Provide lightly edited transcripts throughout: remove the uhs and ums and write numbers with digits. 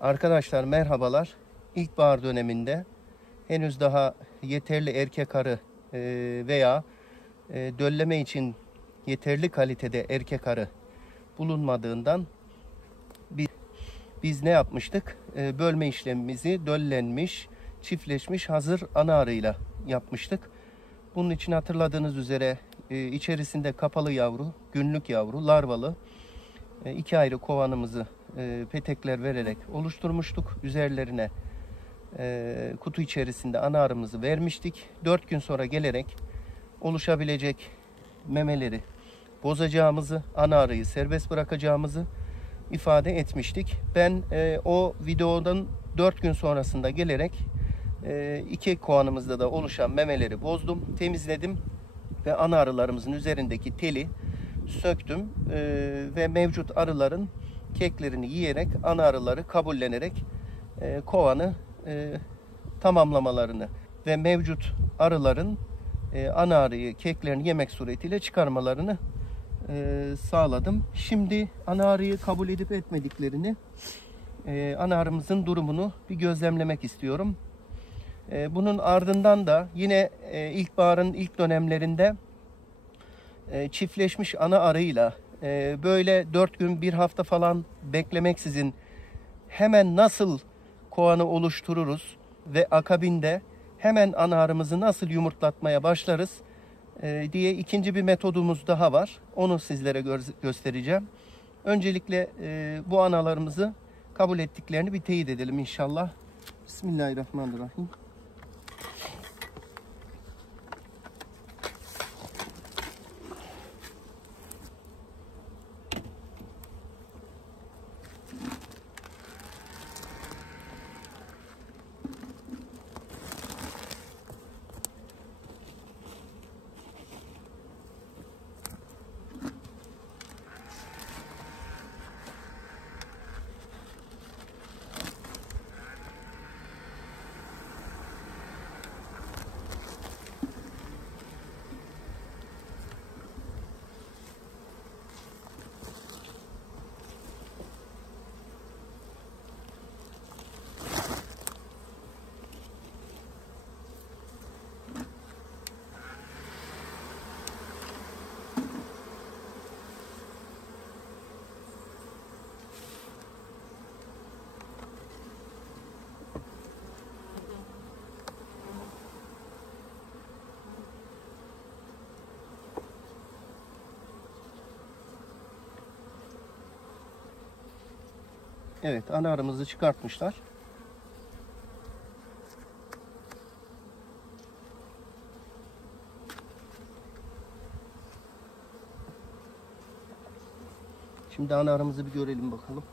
Arkadaşlar merhabalar. İlkbahar döneminde henüz daha yeterli erkek arı veya dölleme için yeterli kalitede erkek arı bulunmadığından biz ne yapmıştık? Bölme işlemimizi döllenmiş, çiftleşmiş hazır ana arıyla yapmıştık. Bunun için hatırladığınız üzere içerisinde kapalı yavru, günlük yavru, larvalı iki ayrı kovanımızı petekler vererek oluşturmuştuk. Üzerlerine kutu içerisinde ana arımızı vermiştik. 4 gün sonra gelerek oluşabilecek memeleri bozacağımızı, ana arıyı serbest bırakacağımızı ifade etmiştik. Ben o videodan 4 gün sonrasında gelerek iki kovanımızda da oluşan memeleri bozdum, temizledim ve ana arılarımızın üzerindeki teli söktüm ve mevcut arıların keklerini yiyerek ana arıları kabullenerek kovanı tamamlamalarını ve mevcut arıların ana arıyı keklerini yemek suretiyle çıkarmalarını sağladım. Şimdi ana arıyı kabul edip etmediklerini, ana arımızın durumunu bir gözlemlemek istiyorum. Bunun ardından da yine ilkbaharın ilk dönemlerinde çiftleşmiş ana arıyla böyle 4 gün 1 hafta falan beklemeksizin hemen nasıl kovanı oluştururuz ve akabinde hemen ana arımızı nasıl yumurtlatmaya başlarız diye ikinci bir metodumuz daha var. Onu sizlere göstereceğim. Öncelikle bu analarımızı kabul ettiklerini bir teyit edelim inşallah. Bismillahirrahmanirrahim. Evet, ana arımızı çıkartmışlar. Şimdi ana arımızı bir görelim bakalım.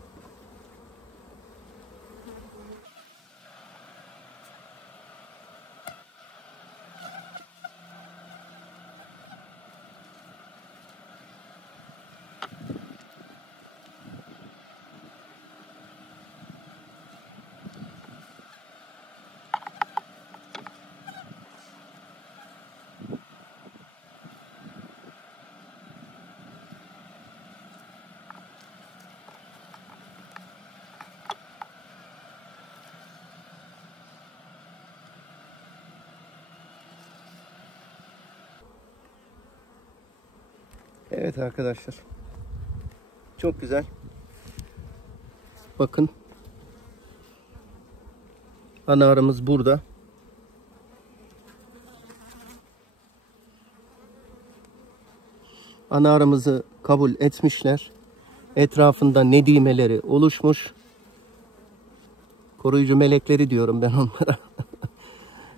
Evet arkadaşlar. Çok güzel. Bakın. Ana arımız burada. Ana arımızı kabul etmişler. Etrafında nedimeleri oluşmuş. Koruyucu melekleri diyorum ben onlara.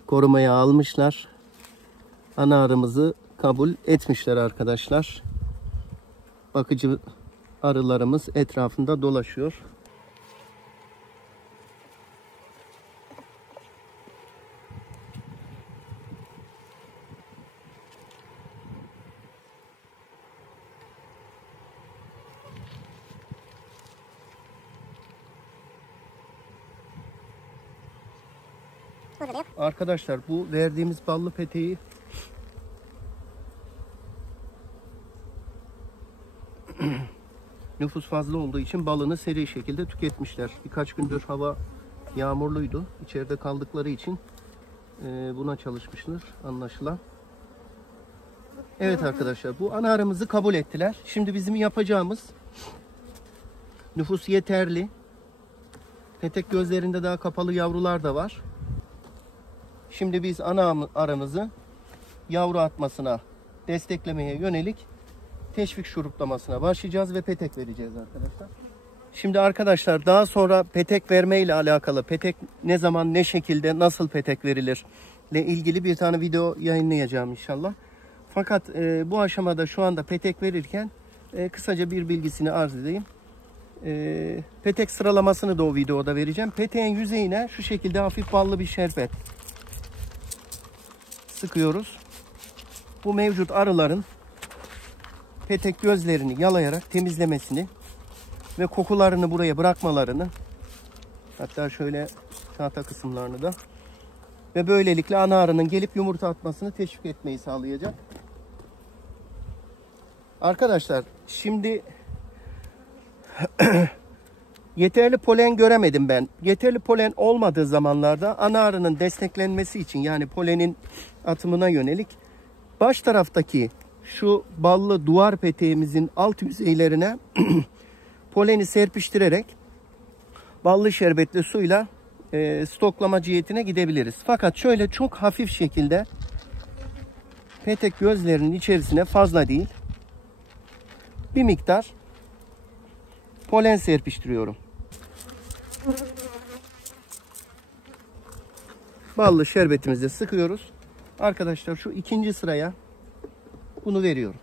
Korumaya almışlar. Ana arımızı kabul etmişler arkadaşlar. Bakıcı arılarımız etrafında dolaşıyor. Arkadaşlar bu verdiğimiz ballı peteği Nüfus fazla olduğu için balını seri şekilde tüketmişler. Birkaç gündür hava yağmurluydu. İçeride kaldıkları için buna çalışmışlar anlaşılan. Evet arkadaşlar, bu ana arımızı kabul ettiler. Şimdi bizim yapacağımız, nüfus yeterli. Petek gözlerinde daha kapalı yavrular da var. Şimdi biz ana arımızı yavru atmasına desteklemeye yönelik teşvik şuruplamasına başlayacağız ve petek vereceğiz arkadaşlar. Şimdi arkadaşlar, daha sonra petek verme ile alakalı, petek ne zaman, ne şekilde, nasıl petek verilir ile ilgili bir tane video yayınlayacağım inşallah. Fakat bu aşamada şu anda petek verirken kısaca bir bilgisini arz edeyim. Petek sıralamasını da o videoda vereceğim. Peteğin yüzeyine şu şekilde hafif ballı bir şerbet sıkıyoruz. Bu mevcut arıların petek gözlerini yalayarak temizlemesini ve kokularını buraya bırakmalarını, hatta şöyle tahta kısımlarını da, ve böylelikle ana arının gelip yumurta atmasını teşvik etmeyi sağlayacak. Arkadaşlar şimdi yeterli polen göremedim ben. Yeterli polen olmadığı zamanlarda ana arının desteklenmesi için, yani polenin atımına yönelik, baş taraftaki şu ballı duvar peteğimizin alt yüzeylerine poleni serpiştirerek ballı şerbetli suyla stoklama cihetine gidebiliriz. Fakat şöyle çok hafif şekilde petek gözlerinin içerisine, fazla değil, bir miktar polen serpiştiriyorum. Ballı şerbetimizi sıkıyoruz. Arkadaşlar şu ikinci sıraya bunu veriyorum.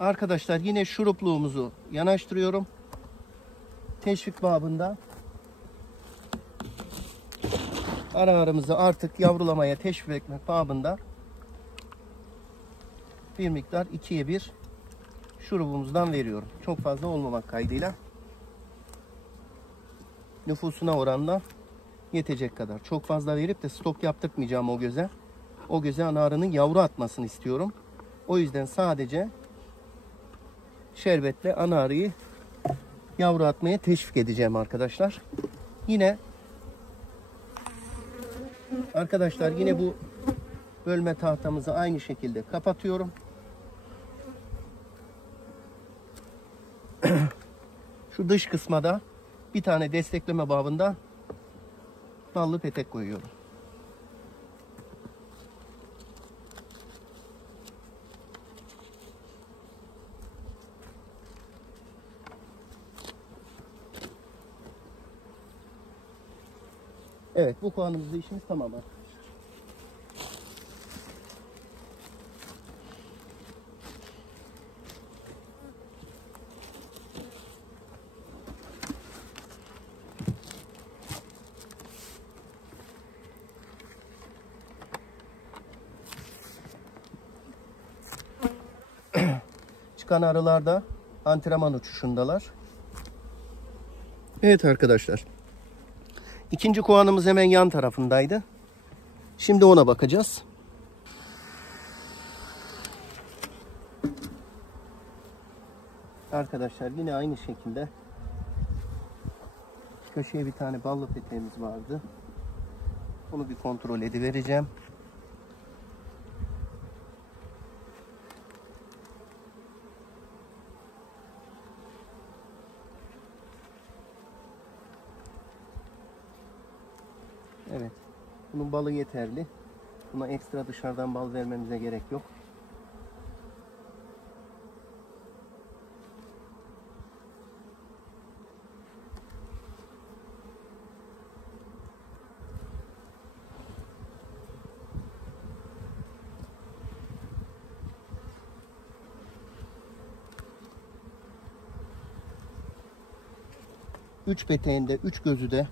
Arkadaşlar yine şurupluğumuzu yanaştırıyorum. Teşvik babında ara arımızı artık yavrulamaya teşvik etmek babında bir miktar 2'ye 1 şurubumuzdan veriyorum. Çok fazla olmamak kaydıyla, nüfusuna oranla yetecek kadar. Çok fazla verip de stok yaptırmayacağım o göze. O göze ana arının yavru atmasını istiyorum. O yüzden sadece şerbetle ana arıyı yavru atmaya teşvik edeceğim arkadaşlar. Yine arkadaşlar, yine bu bölme tahtamızı aynı şekilde kapatıyorum. Şu dış kısma da bir tane destekleme babında ballı petek koyuyorum. Evet, bu kovanımızda işimiz tamam arkadaşlar. Çıkan arılar da antrenman uçuşundalar. Evet arkadaşlar. İkinci kovanımız hemen yan tarafındaydı. Şimdi ona bakacağız. Arkadaşlar yine aynı şekilde köşeye bir tane ballı peteğimiz vardı. Onu bir kontrol edivereceğim. Evet. Bunun balı yeterli. Buna ekstra dışarıdan bal vermemize gerek yok. Üç peteğinde, üç gözü de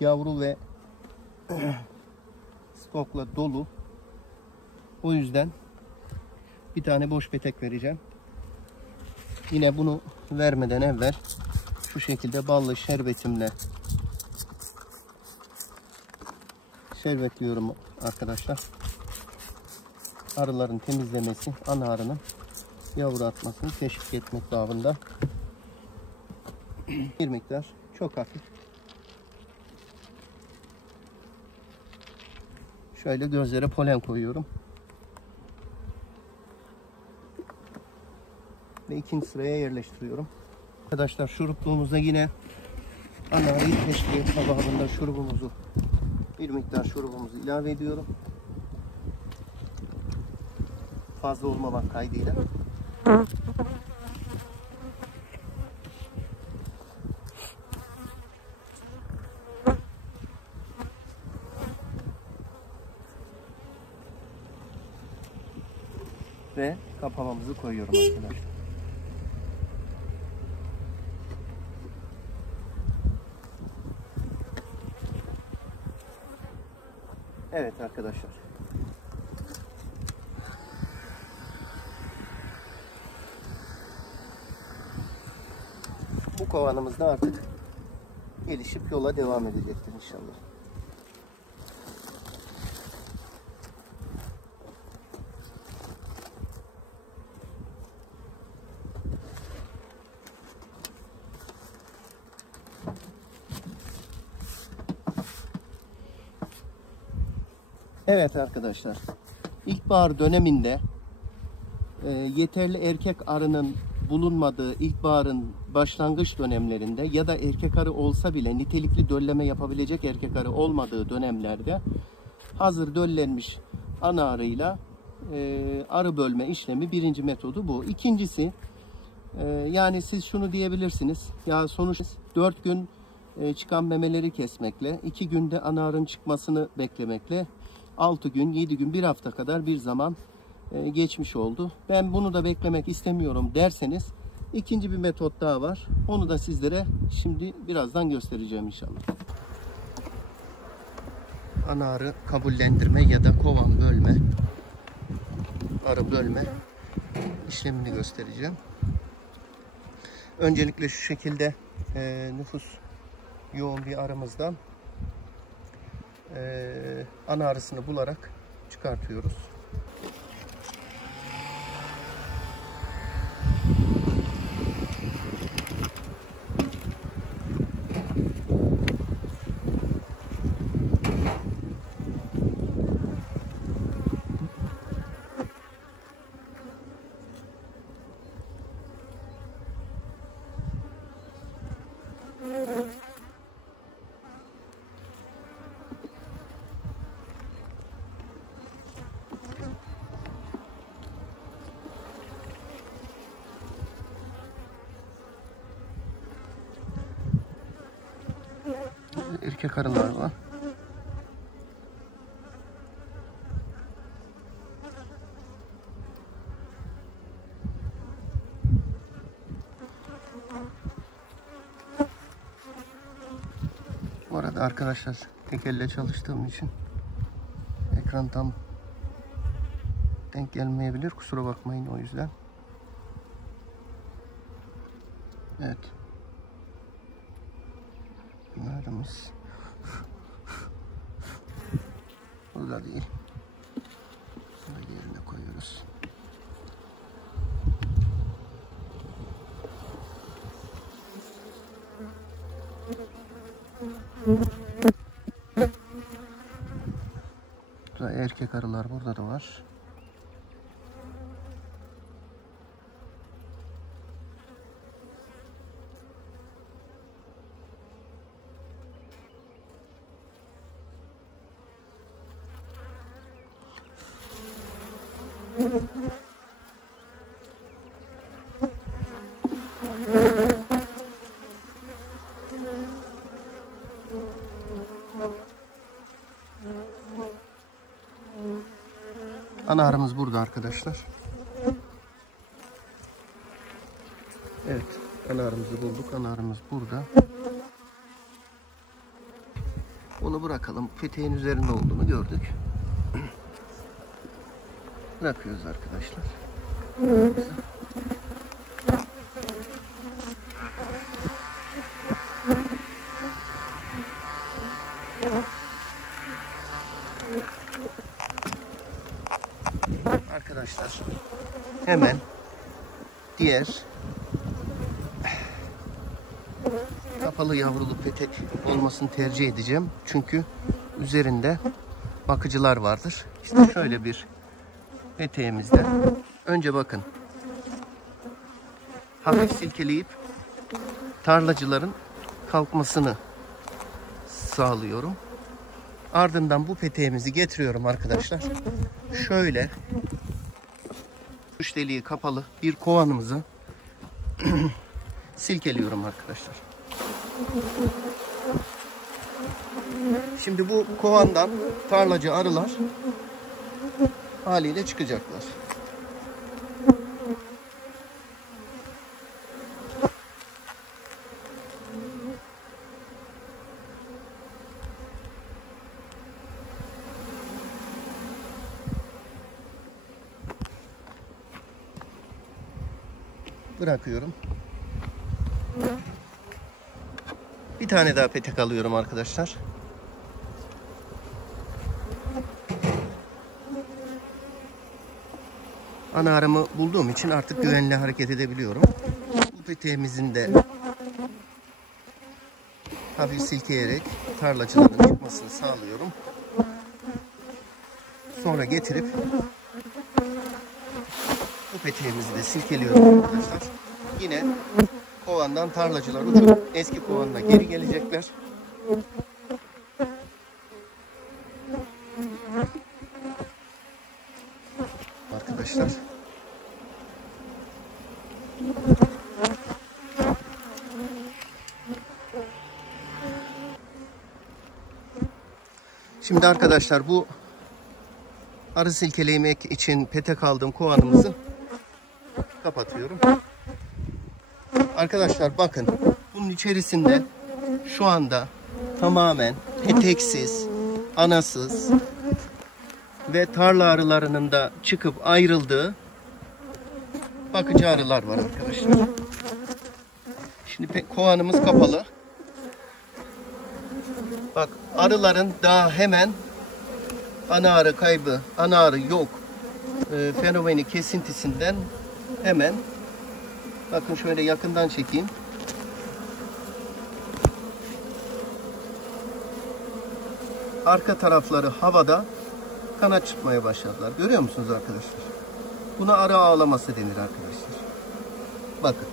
yavru ve stokla dolu. O yüzden bir tane boş petek vereceğim. Yine bunu vermeden evvel şu şekilde ballı şerbetimle şerbetliyorum arkadaşlar. Arıların temizlemesi, ana arının yavru atmasını teşvik etmek babında. Bir miktar çok hafif. Şöyle gözlere polen koyuyorum. Ve ikinci sıraya yerleştiriyorum. Arkadaşlar şurupluğumuza yine ana arıyı teşvik etme babında şurubumuzu, bir miktar şurubumuzu ilave ediyorum. Fazla olmamak kaydıyla. Ve kapamamızı koyuyorum arkadaşlar. Evet arkadaşlar. Bu kovanımız da artık gelişip yola devam edecektir inşallah. Evet arkadaşlar, ilkbahar döneminde yeterli erkek arının bulunmadığı ilkbaharın başlangıç dönemlerinde ya da erkek arı olsa bile nitelikli dölleme yapabilecek erkek arı olmadığı dönemlerde hazır döllenmiş ana arıyla arı bölme işlemi birinci metodu bu. İkincisi yani siz şunu diyebilirsiniz, ya sonuç 4 gün çıkan memeleri kesmekle, 2 günde ana arının çıkmasını beklemekle 6 gün, 7 gün, 1 hafta kadar bir zaman geçmiş oldu. Ben bunu da beklemek istemiyorum derseniz ikinci bir metot daha var. Onu da sizlere şimdi birazdan göstereceğim inşallah. Ana arı kabullendirme ya da kovan bölme, arı bölme işlemini göstereceğim. Öncelikle şu şekilde nüfus yoğun bir arımızdan ana arısını bularak çıkartıyoruz. Erkek arılar var. Bu arada arkadaşlar tek elle çalıştığım için ekran tam denk gelmeyebilir. Kusura bakmayın o yüzden. Evet. Arımız burada değil. Bunu yerine koyuyoruz. Burada erkek arılar burada da var. Ana arımız burada arkadaşlar. Evet, ana arımızı bulduk. Ana arımız burada. Onu bırakalım. Peteğin üzerinde olduğunu gördük. bırakıyoruz arkadaşlar. Arkadaşlar hemen diğer kapalı yavrulu petek olmasını tercih edeceğim. Çünkü üzerinde bakıcılar vardır. İşte şöyle bir peteğimizde. Önce bakın. Hafif silkeleyip tarlacıların kalkmasını sağlıyorum. Ardından bu peteğimizi getiriyorum arkadaşlar. Şöyle uç deliği kapalı bir kovanımızı silkeliyorum arkadaşlar. Şimdi bu kovandan tarlacı arılar haliyle çıkacaklar. Bırakıyorum. Bir tane daha petek alıyorum arkadaşlar. Ana arımı bulduğum için artık güvenli hareket edebiliyorum. Bu peteğimizin de hafif silkeleyerek tarlacıların çıkmasını sağlıyorum. Sonra getirip bu peteğimizi de silkeliyorum arkadaşlar. Yine kovandan tarlacılar uçup eski kovanına geri gelecekler. Arkadaşlar. Şimdi arkadaşlar bu arı silkelemek için petek aldığım kovanımızı kapatıyorum. Arkadaşlar bakın bunun içerisinde şu anda tamamen peteksiz, anasız ve tarla arılarının da çıkıp ayrıldığı bakıcı arılar var arkadaşlar. Şimdi kovanımız kapalı. Bak arıların daha hemen ana arı kaybı, ana arı yok fenomeni kesintisinden hemen bakın şöyle yakından çekeyim. Arka tarafları havada kanat çıkmaya başladılar. Görüyor musunuz arkadaşlar? Buna arı ağlaması denir arkadaşlar. Bakın.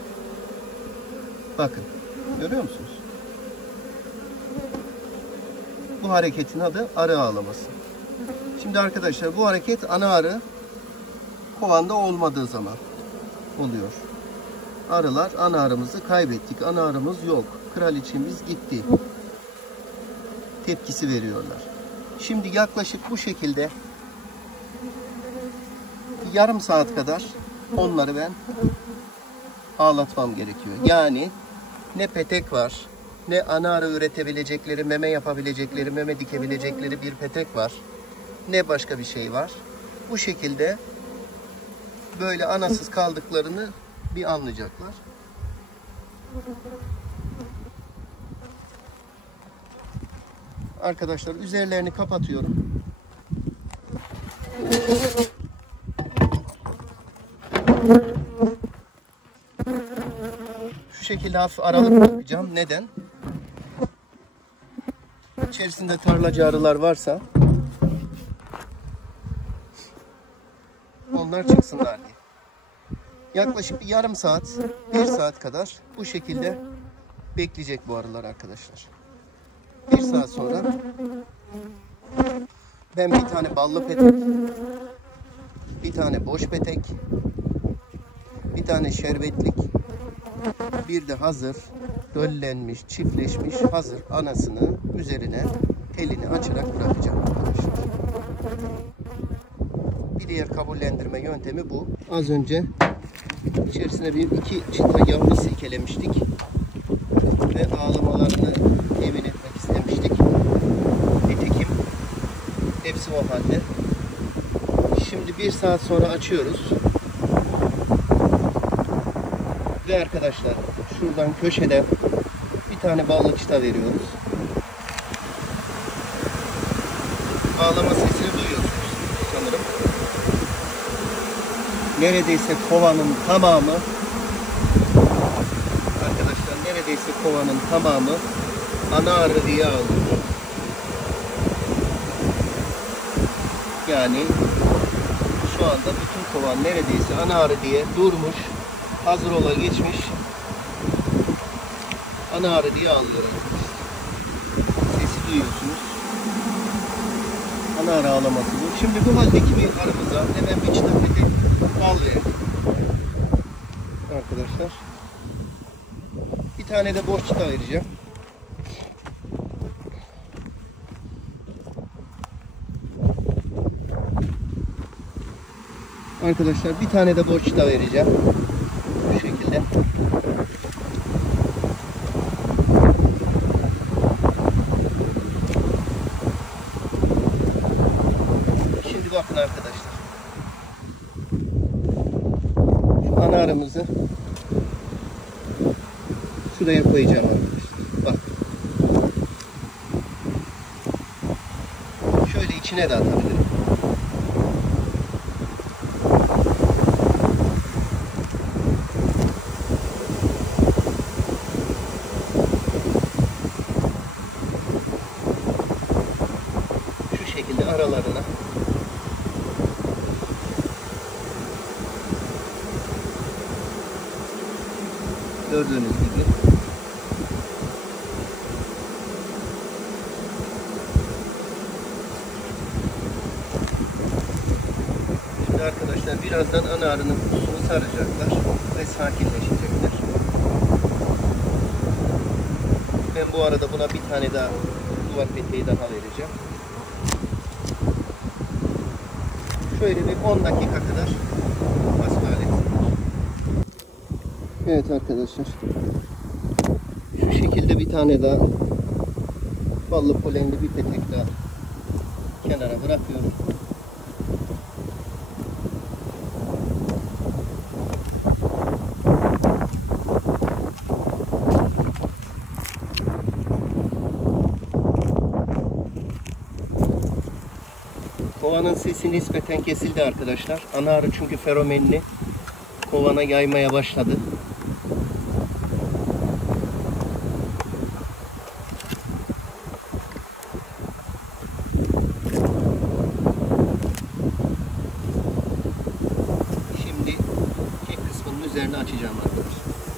Bakın. Görüyor musunuz? Bu hareketin adı arı ağlaması. Şimdi arkadaşlar bu hareket ana arı kovanda olmadığı zaman oluyor. Arılar ana arımızı kaybettik. Ana arımız yok. Kraliçemiz gitti. Tepkisi veriyorlar. Şimdi yaklaşık bu şekilde yarım saat kadar onları ben ağlatmam gerekiyor. Yani ne petek var, ne ana arı üretebilecekleri, meme yapabilecekleri, meme dikebilecekleri bir petek var. Ne başka bir şey var. Bu şekilde böyle anasız kaldıklarını bir anlayacaklar. Arkadaşlar üzerlerini kapatıyorum. Şu şekilde hafif aralık yapacağım. Neden? İçerisinde tarlacı arılar varsa onlar çıksınlar diye. Yaklaşık bir yarım saat, bir saat kadar bu şekilde bekleyecek bu arılar arkadaşlar. Bir saat sonra ben bir tane ballı petek, bir tane boş petek, bir tane şerbetlik, bir de hazır döllenmiş, çiftleşmiş hazır anasını üzerine telini açarak bırakacağım arkadaşlar. Bir diğer kabullendirme yöntemi bu. Az önce içerisine bir iki çıta yavru silkelemiştik ve ağlamalarını emin etmek istemiştik. Nitekim hepsi o halde. Şimdi 1 saat sonra açıyoruz. Ve arkadaşlar şuradan köşede bir tane ballı çıta veriyoruz. Bağlama sesini duyuyorsunuz sanırım. Neredeyse kovanın tamamı, arkadaşlar neredeyse kovanın tamamı ana arı diye alıyor. Yani şu anda bütün kovan neredeyse ana arı diye durmuş, hazır ola geçmiş, ana arı diye alıyor. Sesi duyuyorsunuz. Ana arı ağlaması bu. Şimdi bu haldeki bir arımıza hemen bir çıta peti bal verelim. Arkadaşlar. Bir tane de boş çıta vereceğim. Arkadaşlar bir tane de boş çıta vereceğim. Bu şekilde. Şimdi bakın arkadaşlar. Şu ana arımızı şuraya koyacağım arkadaşlar. Bak. Şöyle içine de atabilirim. Şu şekilde aralarına gördüğünüz gibi şimdi arkadaşlar birazdan ana arının kutusunu saracaklar ve sakinleşecekler. Ben bu arada buna bir tane daha duvar peteği daha vereceğim. Şöyle bir 10 dakika kadar maskal etsinler. Evet arkadaşlar. Şu şekilde bir tane daha ballı polenli bir petek daha kenara bırakıyorum. Kovanın sesi nispeten kesildi arkadaşlar. Ana arı çünkü feromenini kovana yaymaya başladı. Şimdi kek kısmının üzerine açacağım arkadaşlar.